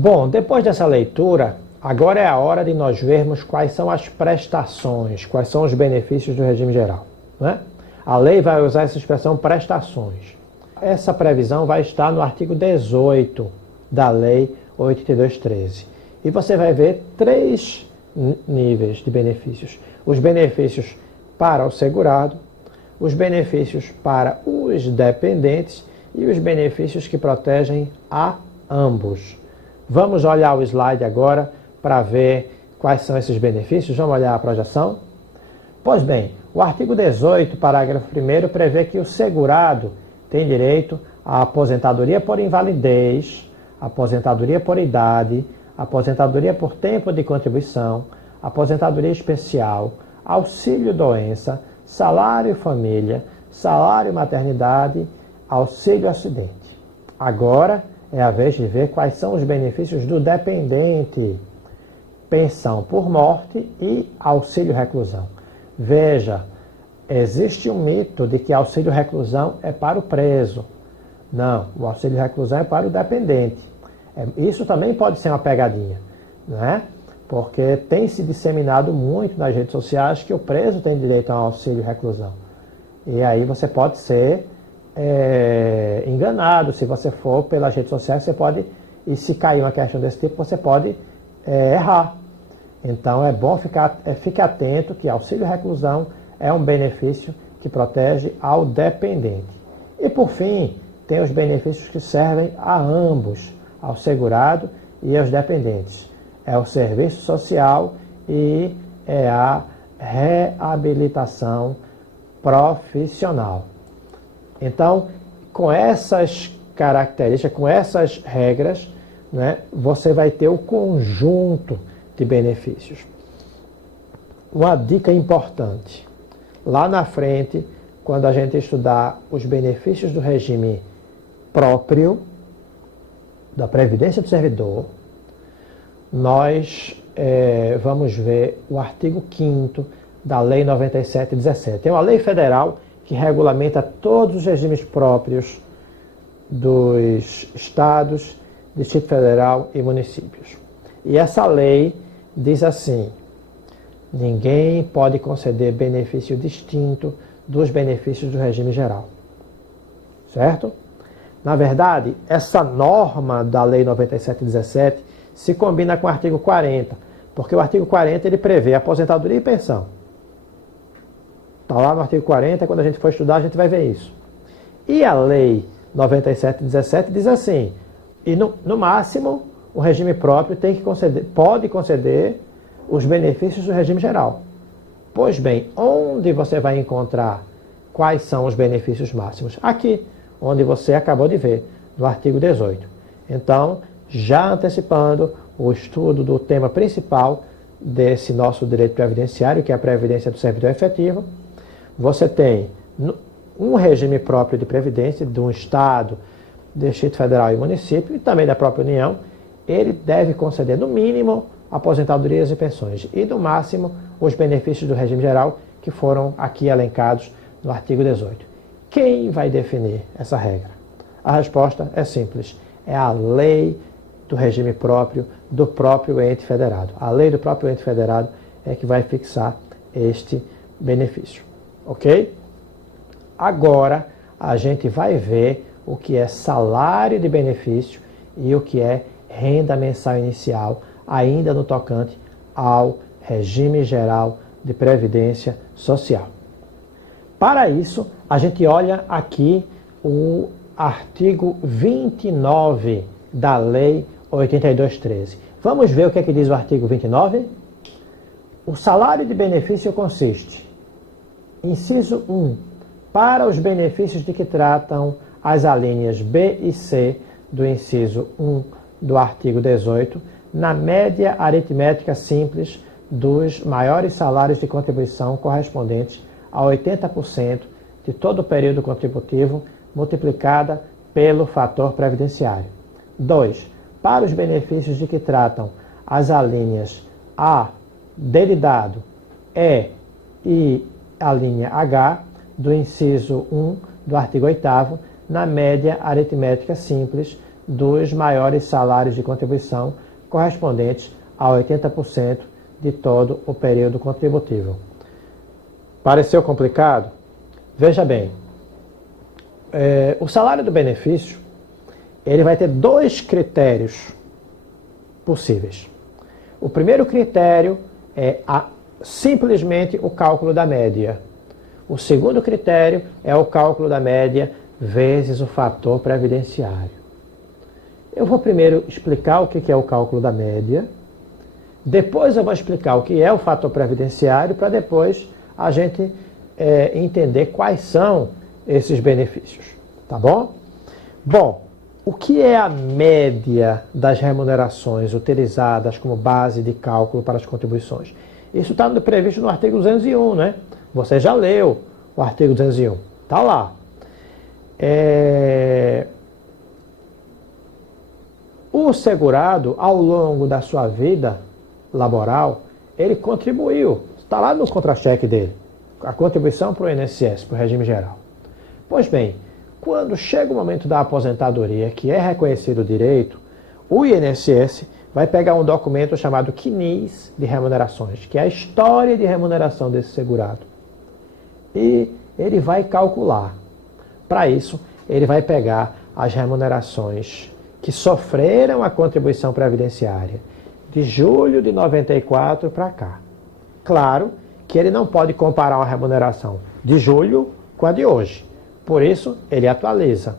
Bom, depois dessa leitura, agora é a hora de nós vermos quais são as prestações, quais são os benefícios do regime geral, né? A lei vai usar essa expressão prestações. Essa previsão vai estar no artigo 18 da Lei 8213. E você vai ver três níveis de benefícios. Os benefícios para o segurado, os benefícios para os dependentes e os benefícios que protegem a ambos. Vamos olhar o slide agora para ver quais são esses benefícios. Vamos olhar a projeção? Pois bem, o artigo 18, parágrafo 1º, prevê que o segurado tem direito à aposentadoria por invalidez, aposentadoria por idade, aposentadoria por tempo de contribuição, aposentadoria especial, auxílio-doença, salário-família, salário-maternidade, auxílio-acidente. Agora é a vez de ver quais são os benefícios do dependente. Pensão por morte e auxílio-reclusão. Veja, existe um mito de que auxílio-reclusão é para o preso. Não, o auxílio-reclusão é para o dependente. Isso também pode ser uma pegadinha, né? Porque tem se disseminado muito nas redes sociais que o preso tem direito a um auxílio-reclusão. E aí você pode ser enganado. Se você for pelas redes sociais, você pode, e se cair uma questão desse tipo, você pode errar. Então é bom fique atento que auxílio-reclusão é um benefício que protege ao dependente. E por fim, tem os benefícios que servem a ambos, ao segurado e aos dependentes. É o serviço social e é a reabilitação profissional. Então, com essas características, com essas regras, né, você vai ter o conjunto de benefícios. Uma dica importante. Lá na frente, quando a gente estudar os benefícios do regime próprio, da Previdência do Servidor, nós vamos ver o artigo 5º da Lei 97/17. É uma lei federal que regulamenta todos os regimes próprios dos estados, Distrito Federal e municípios. E essa lei diz assim: ninguém pode conceder benefício distinto dos benefícios do regime geral. Certo? Na verdade, essa norma da Lei 97/17 se combina com o artigo 40, porque o artigo 40 ele prevê aposentadoria e pensão. Está lá no artigo 40, quando a gente for estudar, a gente vai ver isso. E a Lei 97/17 diz assim: e no máximo, o regime próprio pode conceder os benefícios do regime geral. Pois bem, onde você vai encontrar quais são os benefícios máximos? Aqui, onde você acabou de ver, no artigo 18. Então, já antecipando o estudo do tema principal desse nosso direito previdenciário, que é a Previdência do Servidor Efetivo, você tem um regime próprio de previdência de um Estado, Distrito Federal e município, e também da própria União. Ele deve conceder, no mínimo, aposentadorias e pensões, e, no máximo, os benefícios do regime geral, que foram aqui elencados no artigo 18. Quem vai definir essa regra? A resposta é simples. É a lei do regime próprio do próprio ente federado. A lei do próprio ente federado é que vai fixar este benefício. Ok? Agora, a gente vai ver o que é salário de benefício e o que é renda mensal inicial, ainda no tocante ao regime geral de previdência social. Para isso, a gente olha aqui o artigo 29 da Lei 8213. Vamos ver o que é que diz o artigo 29? O salário de benefício consiste: inciso 1, para os benefícios de que tratam as alíneas B e C do inciso 1 do artigo 18, na média aritmética simples dos maiores salários de contribuição correspondentes a 80% de todo o período contributivo, multiplicada pelo fator previdenciário. 2. Para os benefícios de que tratam as alíneas A, dele dado, E e a linha H do inciso 1 do artigo 8º, na média aritmética simples dos maiores salários de contribuição correspondentes a 80% de todo o período contributivo. Pareceu complicado? Veja bem, o salário do benefício ele vai ter dois critérios possíveis. O primeiro critério é simplesmente o cálculo da média. O segundo critério é o cálculo da média vezes o fator previdenciário. Eu vou primeiro explicar o que é o cálculo da média, depois eu vou explicar o que é o fator previdenciário, para depois a gente entender quais são esses benefícios, tá bom? Bom, o que é a média das remunerações utilizadas como base de cálculo para as contribuições? Isso está previsto no artigo 201, né? Você já leu o artigo 201, está lá. O segurado, ao longo da sua vida laboral, ele contribuiu, está lá no contra-cheque dele, a contribuição para o INSS, para o regime geral. Pois bem, quando chega o momento da aposentadoria, que é reconhecido o direito, o INSS vai pegar um documento chamado CNIS de remunerações, que é a história de remuneração desse segurado. E ele vai calcular. Para isso, ele vai pegar as remunerações que sofreram a contribuição previdenciária de julho de 94 para cá. Claro que ele não pode comparar uma remuneração de julho com a de hoje. Por isso, ele atualiza.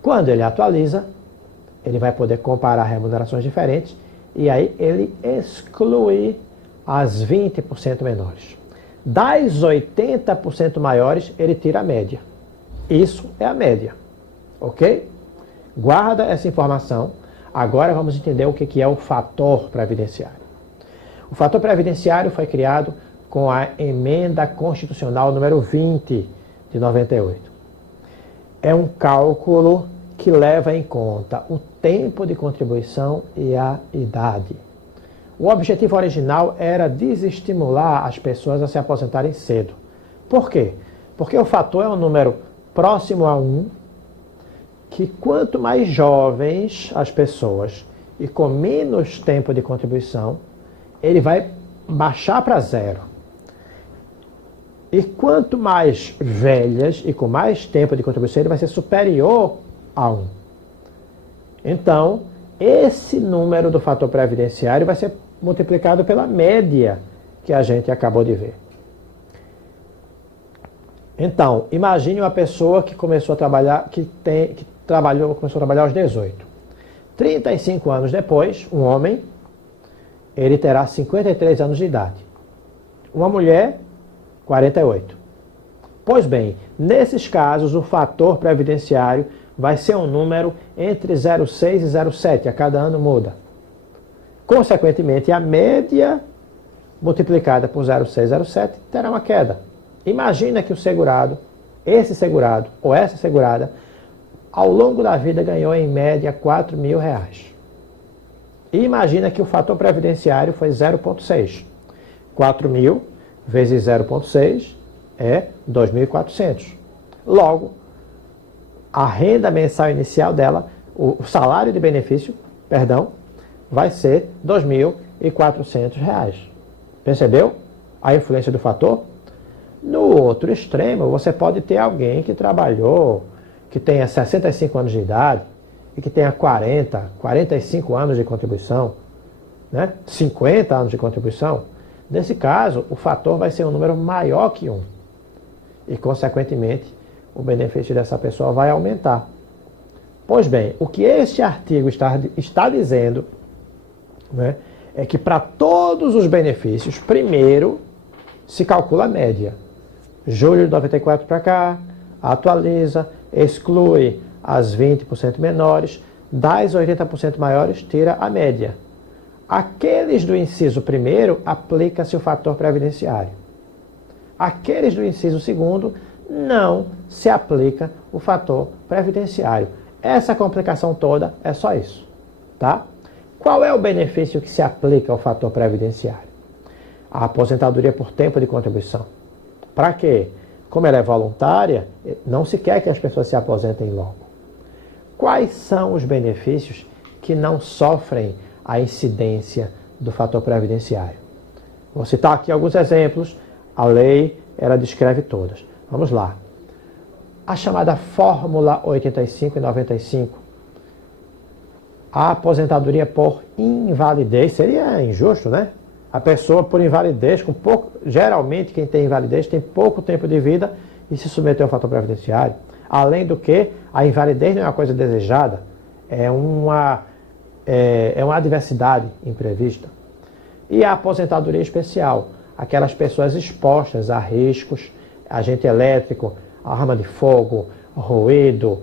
Quando ele atualiza, ele vai poder comparar remunerações diferentes e aí ele exclui as 20% menores. Das 80% maiores, ele tira a média. Isso é a média, ok? Guarda essa informação. Agora vamos entender o que é o fator previdenciário. O fator previdenciário foi criado com a emenda constitucional número 20 de 98. É um cálculo que leva em conta o tempo de contribuição e a idade. O objetivo original era desestimular as pessoas a se aposentarem cedo. Por quê? Porque o fator é um número próximo a 1, que quanto mais jovens as pessoas e com menos tempo de contribuição, ele vai baixar para 0. E quanto mais velhas e com mais tempo de contribuição, ele vai ser superior a 1. Então, esse número do fator previdenciário vai ser multiplicado pela média que a gente acabou de ver. Então, imagine uma pessoa que começou a trabalhar, começou a trabalhar aos 18. 35 anos depois, um homem, ele terá 53 anos de idade. Uma mulher, 48. Pois bem, nesses casos, o fator previdenciário vai ser um número entre 0,6 e 0,7, a cada ano muda. Consequentemente, a média multiplicada por 0,6, 0,7 terá uma queda. Imagina que o segurado, esse segurado ou essa segurada, ao longo da vida ganhou em média R$4.000. E imagina que o fator previdenciário foi 0,6. 4.000 vezes 0,6 é 2.400. Logo, a renda mensal inicial dela, o salário de benefício, vai ser R$2.400. Percebeu a influência do fator? No outro extremo, você pode ter alguém que trabalhou, que tenha 65 anos de idade e que tenha 40, 45 anos de contribuição, né? 50 anos de contribuição. Nesse caso, o fator vai ser um número maior que 1. E, consequentemente, o benefício dessa pessoa vai aumentar. Pois bem, o que este artigo está dizendo, né, é que para todos os benefícios, primeiro se calcula a média. Julho de 94 para cá, atualiza, exclui as 20% menores, das 80% maiores, tira a média. Aqueles do inciso primeiro, aplica-se o fator previdenciário. Aqueles do inciso segundo, não se aplica o fator previdenciário. Essa complicação toda é só isso, tá? Qual é o benefício que se aplica ao fator previdenciário? A aposentadoria por tempo de contribuição. Para quê? Como ela é voluntária, não se quer que as pessoas se aposentem logo. quais são os benefícios que não sofrem a incidência do fator previdenciário. Vou citar aqui alguns exemplos, a lei ela descreve todas. Vamos lá. A chamada Fórmula 85 e 95, a aposentadoria por invalidez, seria injusto, né? A pessoa por invalidez, geralmente quem tem invalidez tem pouco tempo de vida e se submeteu ao fator previdenciário. Além do que, a invalidez não é uma coisa desejada, é uma adversidade imprevista. E a aposentadoria especial, aquelas pessoas expostas a riscos, agente elétrico, arma de fogo, ruído,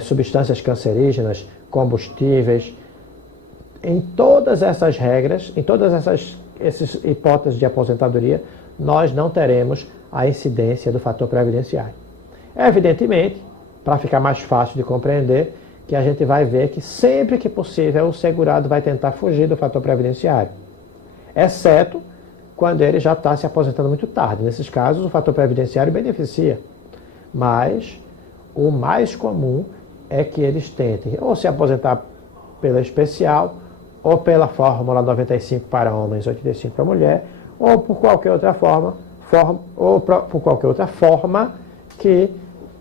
substâncias cancerígenas, combustíveis. Em todas essas regras, em todas essas hipóteses de aposentadoria, nós não teremos a incidência do fator previdenciário. Evidentemente, para ficar mais fácil de compreender, que a gente vai ver que sempre que possível o segurado vai tentar fugir do fator previdenciário, exceto quando ele já está se aposentando muito tarde. Nesses casos, o fator previdenciário beneficia, mas o mais comum é que eles tentem ou se aposentar pela especial, ou pela Fórmula 95 para homens, 85 para mulher, ou por qualquer outra forma que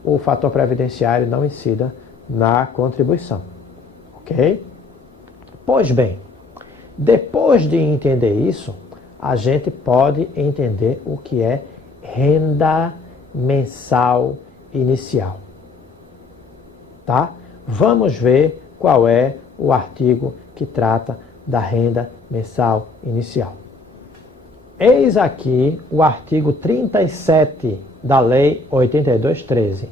o fator previdenciário não incida na contribuição. Ok? Pois bem, depois de entender isso, a gente pode entender o que é renda mensal inicial. Tá? Vamos ver qual é o artigo que trata da renda mensal inicial. Eis aqui o artigo 37 da Lei 8213.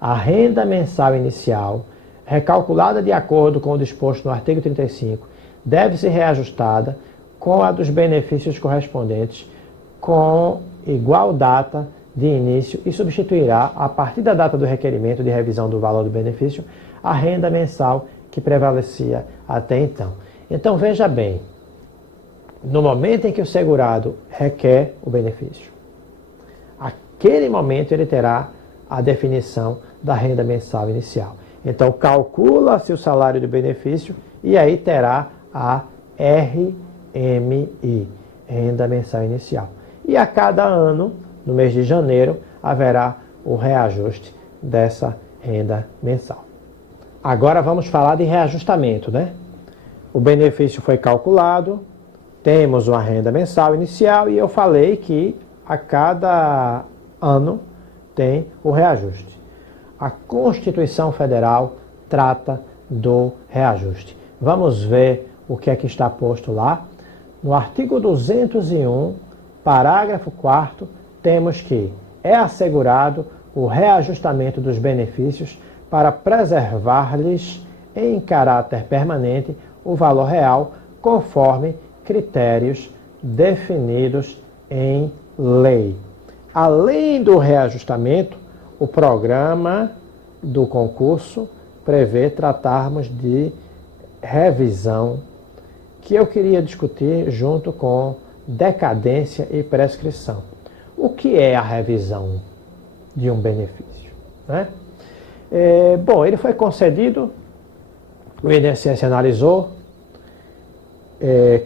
A renda mensal inicial, recalculada de acordo com o disposto no artigo 35, deve ser reajustada com a dos benefícios correspondentes com igual data de início e substituirá, a partir da data do requerimento de revisão do valor do benefício, a renda mensal que prevalecia até então. Então, veja bem, no momento em que o segurado requer o benefício, aquele momento ele terá a definição da renda mensal inicial. Então, calcula-se o salário de benefício e aí terá a RMI, renda mensal inicial. E a cada ano, no mês de janeiro, haverá o reajuste dessa renda mensal. Agora vamos falar de reajustamento, né? O benefício foi calculado, temos uma renda mensal inicial e eu falei que a cada ano tem o reajuste. A Constituição Federal trata do reajuste. Vamos ver o que é que está posto lá. No artigo 201, parágrafo 4º, temos que é assegurado o reajustamento dos benefícios para preservar-lhes em caráter permanente o valor real, conforme critérios definidos em lei. Além do reajustamento, o programa do concurso prevê tratarmos de revisão, que eu queria discutir junto com decadência e prescrição. O que é a revisão de um benefício, né? Bom, ele foi concedido, o INSS analisou,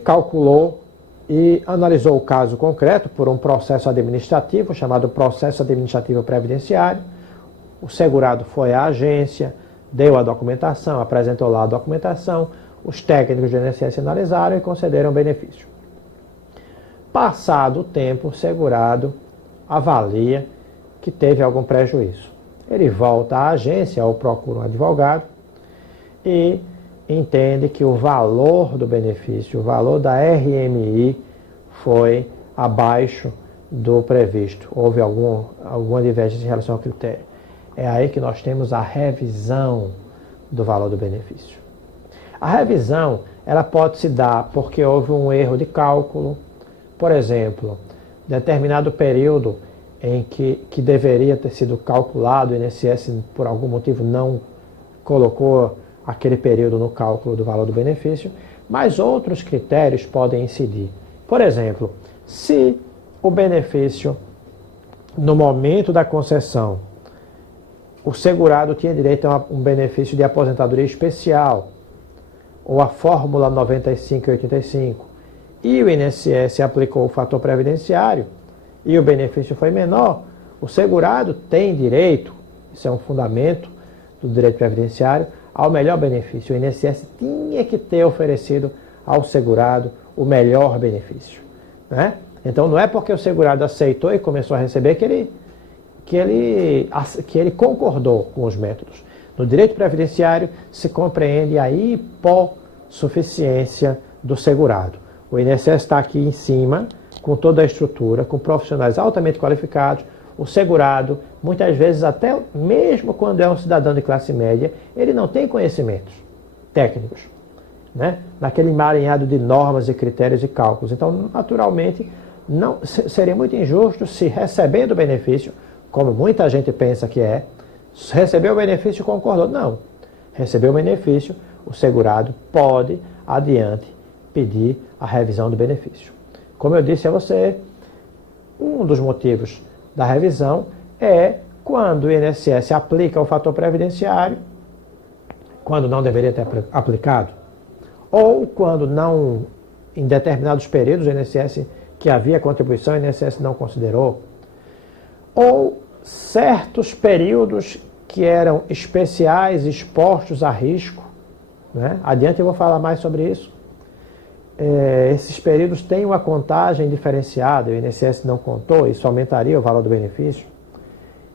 calculou e analisou o caso concreto por um processo administrativo, chamado processo administrativo previdenciário. O segurado foi à agência, deu a documentação, apresentou lá a documentação, os técnicos do INSS analisaram e concederam o benefício. Passado o tempo, o segurado avalia que teve algum prejuízo. Ele volta à agência ou procura um advogado e entende que o valor do benefício, o valor da RMI, foi abaixo do previsto. Houve alguma divergência em relação ao critério. É aí que nós temos a revisão do valor do benefício. A revisão, ela pode se dar porque houve um erro de cálculo. Por exemplo, determinado período em que deveria ter sido calculado, o INSS por algum motivo não colocou aquele período no cálculo do valor do benefício, mas outros critérios podem incidir. Por exemplo, se o benefício, no momento da concessão, o segurado tinha direito a um benefício de aposentadoria especial, ou a Fórmula 95 e 85, e o INSS aplicou o fator previdenciário, e o benefício foi menor, o segurado tem direito, isso é um fundamento do direito previdenciário, ao melhor benefício. O INSS tinha que ter oferecido ao segurado o melhor benefício, né? Então não é porque o segurado aceitou e começou a receber que ele concordou com os métodos. No direito previdenciário se compreende a hipossuficiência do segurado. O INSS está aqui em cima, com toda a estrutura, com profissionais altamente qualificados. O segurado, muitas vezes até mesmo quando é um cidadão de classe média, ele não tem conhecimentos técnicos, né? Naquele emaranhado de normas e critérios e cálculos. Então, naturalmente, não seria muito injusto se recebendo o benefício, como muita gente pensa que é, recebeu o benefício e concordou. Não. Recebeu o benefício, o segurado pode, adiante, pedir a revisão do benefício. Como eu disse a você, um dos motivos da revisão é quando o INSS aplica o fator previdenciário, quando não deveria ter aplicado, ou quando não, em determinados períodos, o INSS que havia contribuição, o INSS não considerou, ou certos períodos que eram especiais, expostos a risco, né? Adiante eu vou falar mais sobre isso. Esses períodos têm uma contagem diferenciada, o INSS não contou, isso aumentaria o valor do benefício.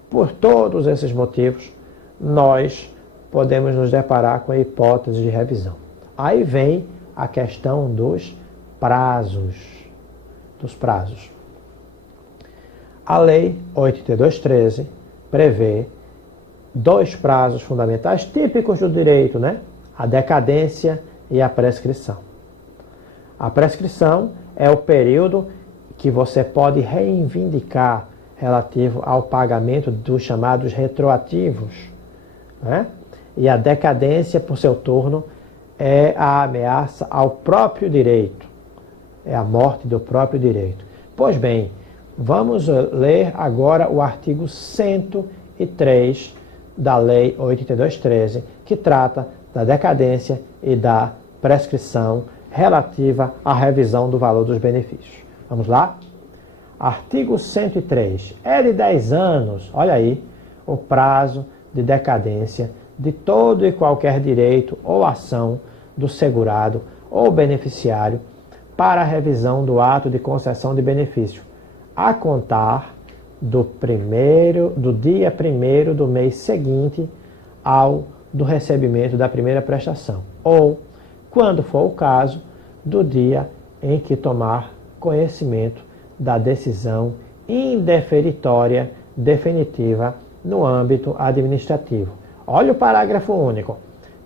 Por todos esses motivos, nós podemos nos deparar com a hipótese de revisão. Aí vem a questão dos prazos. A Lei 8213 prevê dois prazos fundamentais típicos do direito, né? A decadência e a prescrição. A prescrição é o período que você pode reivindicar relativo ao pagamento dos chamados retroativos, né? E a decadência, por seu turno, é a ameaça ao próprio direito, é a morte do próprio direito. Pois bem, vamos ler agora o artigo 103 da Lei 8213, que trata da decadência e da prescrição relativa à revisão do valor dos benefícios. Vamos lá? Artigo 103. É de 10 anos, olha aí, o prazo de decadência de todo e qualquer direito ou ação do segurado ou beneficiário para a revisão do ato de concessão de benefício, a contar do dia 1º do mês seguinte ao do recebimento da primeira prestação, ou, quando for o caso, do dia em que tomar conhecimento da decisão indeferitória definitiva no âmbito administrativo. Olha o parágrafo único.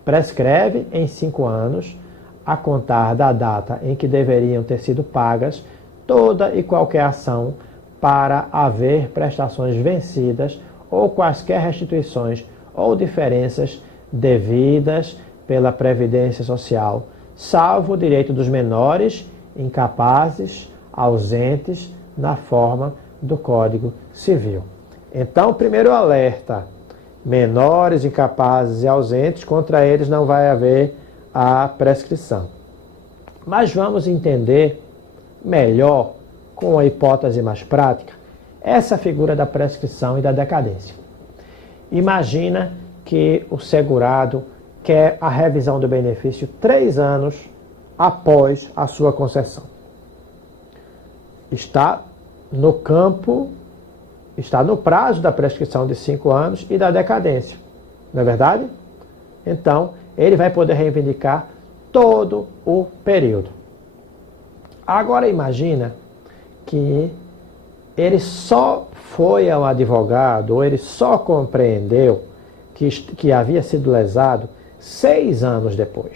Prescreve em 5 anos, a contar da data em que deveriam ter sido pagas toda e qualquer ação para haver prestações vencidas ou quaisquer restituições ou diferenças devidas pela Previdência Social, salvo o direito dos menores, incapazes, ausentes, na forma do Código Civil. Então, primeiro alerta: menores, incapazes e ausentes, contra eles não vai haver a prescrição. Mas vamos entender melhor, com a hipótese mais prática, essa figura da prescrição e da decadência. Imagina que o segurado quer a revisão do benefício 3 anos após a sua concessão. Está no campo, está no prazo da prescrição de 5 anos e da decadência. Não é verdade? Então, ele vai poder reivindicar todo o período. Agora imagina que ele só foi ao advogado, ou ele só compreendeu que havia sido lesado 6 anos depois.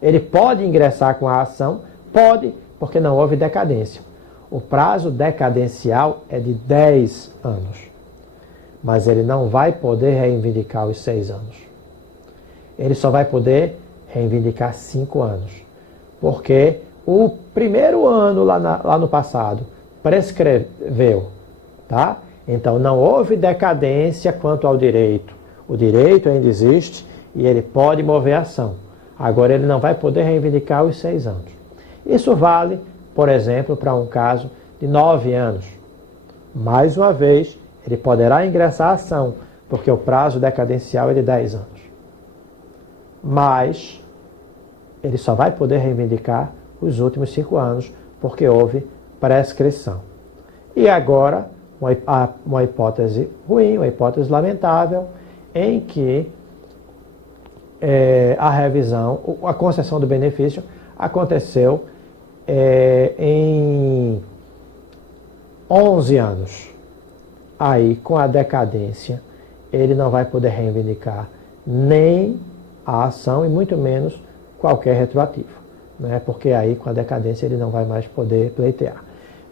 Ele pode ingressar com a ação? Pode, porque não houve decadência. O prazo decadencial é de 10 anos. Mas ele não vai poder reivindicar os 6 anos. Ele só vai poder reivindicar 5 anos. Porque o primeiro ano lá no passado prescreveu, tá? Então não houve decadência quanto ao direito. O direito ainda existe e ele pode mover a ação. Agora ele não vai poder reivindicar os 6 anos. Isso vale, por exemplo, para um caso de 9 anos. Mais uma vez, ele poderá ingressar a ação, porque o prazo decadencial é de 10 anos. Mas ele só vai poder reivindicar os últimos 5 anos, porque houve prescrição. E agora, uma hipótese ruim, uma hipótese lamentável, em que a revisão, a concessão do benefício aconteceu em 11 anos. Aí, com a decadência, ele não vai poder reivindicar nem a ação e muito menos qualquer retroativo, né? Porque aí, com a decadência, ele não vai mais poder pleitear.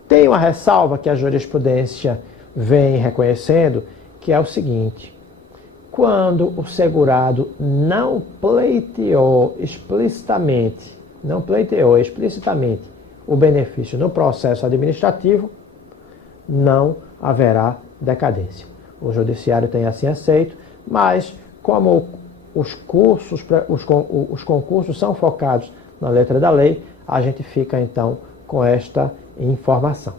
Tem uma ressalva que a jurisprudência vem reconhecendo, que é o seguinte: quando o segurado não pleiteou explicitamente o benefício no processo administrativo, não haverá decadência. O judiciário tem assim aceito, mas como os concursos são focados na letra da lei, a gente fica então com esta informação.